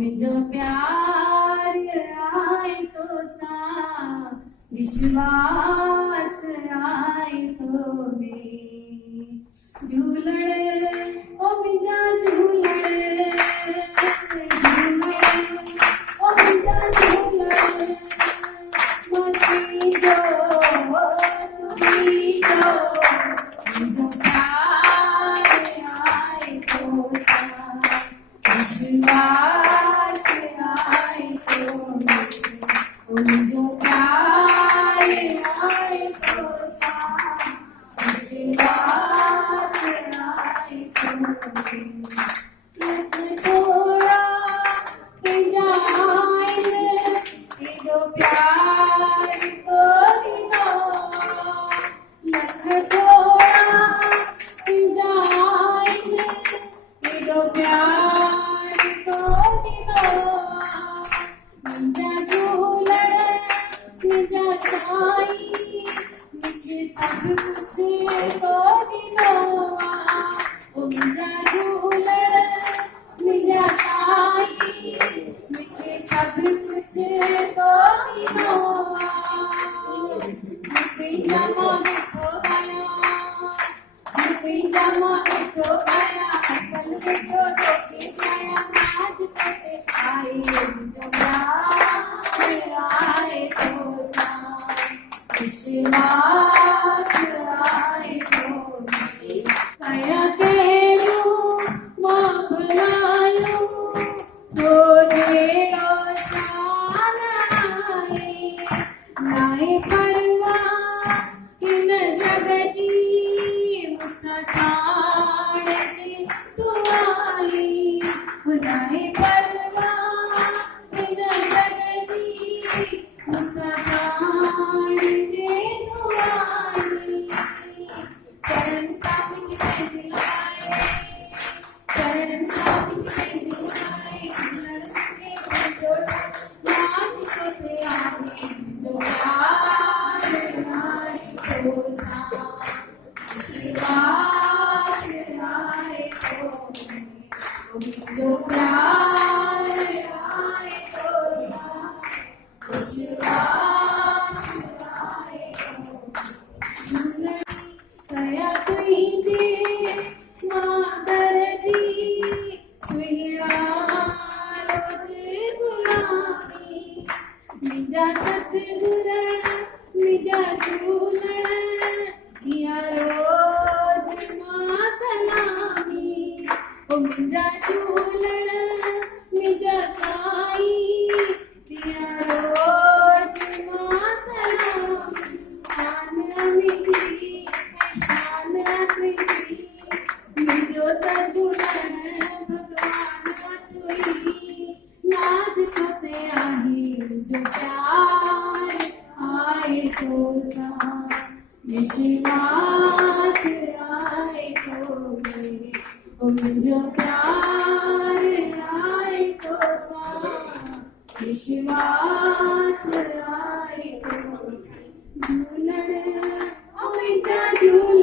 मुझो प्यार आए तो सा विश्वास आए तो में झूलण ओ मुझा झूलण ओ मुझा झूलण मती जो तुम्ही जो मुझो प्यार आए तो सा विश्वास आए तो में मुझो प्यार आए तो सा विश्वास आए तो में लख थोड़ा जाए एडो प्यार को दिनो लख थोड़ा जाए एडो प्यार को दिनो मुझा झूलण मुझा साई मुझे सब कुछ को दिनो ओ मुझा झूलण मुझा साई मुझे सब कुछ को दिनो जमा को गया जमा को गया कल को देखी गया आज तक आए जो आए तो सा विश्वास आए तो कया केलू मां बनायो तो जेड़ो शान आए नाए परवाह इन जग जी मुसाताड़ जी तू आई नाए परवाह इन जग जी मुसाताड़ जी तू आई चरण साबित के जिलाए चरण साबित के जिलाए लड़के के जोड़ा नाच को ते आए जो प्यार आए तो सा विश्वास आए तो जो प्यार आए तो सा विश्वास आए तो कया तुझे मातर जी तुहिड़ा रोज गुलामी मिजा सतगुर मिजा झूलण या रोज मां सलामी ओ मिजा झूलण मिजा साई या रोज मां सलामी शान मिजी शान तुझी मिजो त झूलण भगवान तुही नाज को ते आही जो प्यार आए तो सा विश्वास आए तो में ओ मुझो प्यार आए तो सा विश्वास आए तो झूलण ओ मुझा झूलण